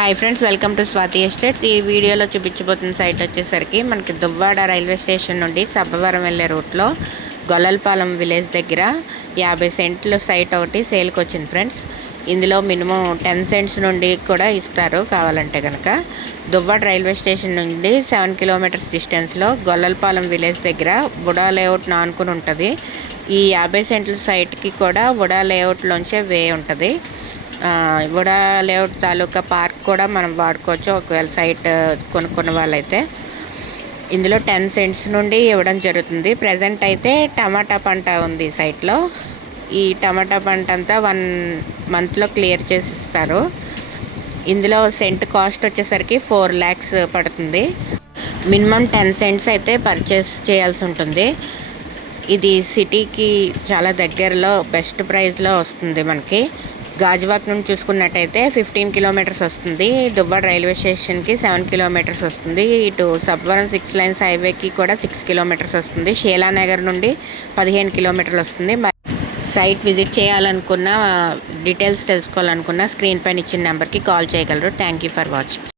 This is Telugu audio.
Hi friends, welcome to Swathi estates. ఈ వీడియోలో చూపించబోతున్న సైట్ వచ్చేసరికి మనకి దువ్వాడ రైల్వే స్టేషన్ నుండి సబ్బవరం వెళ్ళే రూట్లో గొల్లలపాలెం విలేజ్ దగ్గర 50 సెంట్లు సైట్ ఒకటి సేల్కి వచ్చింది ఫ్రెండ్స్. ఇందులో మినిమం 10 సెంట్స్ నుండి కూడా ఇస్తారు కావాలంటే కనుక. దువ్వాడ రైల్వే స్టేషన్ నుండి 7 కిలోమీటర్స్ డిస్టెన్స్లో గొల్లలపాలెం విలేజ్ దగ్గర బుడా లేఅవుట్ ఆనుకుని ఉంటుంది. ఈ 50 సెంట్ల సైట్కి కూడా బుడా లేఅవుట్లోంచే వే ఉంటుంది. బుడా లేఅవుట్ తాలూకా పార్క్ కూడా మనం వాడుకోవచ్చు ఒకవేళ సైట్ కొనుక్కున్న వాళ్ళైతే. ఇందులో 10 సెంట్స్ నుండి ఇవ్వడం జరుగుతుంది. ప్రజెంట్ అయితే టమాటా పంట ఉంది సైట్లో. ఈ టమాటా పంట అంతా 1 మంత్లో క్లియర్ చేసి ఇస్తారు. ఇందులో సెంట్ కాస్ట్ వచ్చేసరికి 4 lakhs పడుతుంది. మినిమం 10 సెంట్స్ అయితే పర్చేస్ చేయాల్సి ఉంటుంది. ఇది సిటీకి చాలా దగ్గరలో బెస్ట్ ప్రైస్లో వస్తుంది. మనకి గాజువాక్ నుండి చూసుకున్నట్టయితే 15 కిలోమీటర్స్ వస్తుంది. దువ్వాడ రైల్వే స్టేషన్కి 7 కిలోమీటర్స్ వస్తుంది. ఇటు సబ్బవరం 6 lanes హైవేకి కూడా 6 కిలోమీటర్స్ వస్తుంది. షీలానగర్ నుండి 15 కిలోమీటర్లు వస్తుంది. సైట్ విజిట్ చేయాలనుకున్న, డీటెయిల్స్ తెలుసుకోవాలనుకున్న స్క్రీన్ పైన ఇచ్చిన నెంబర్కి కాల్ చేయగలరు. Thank you for watching.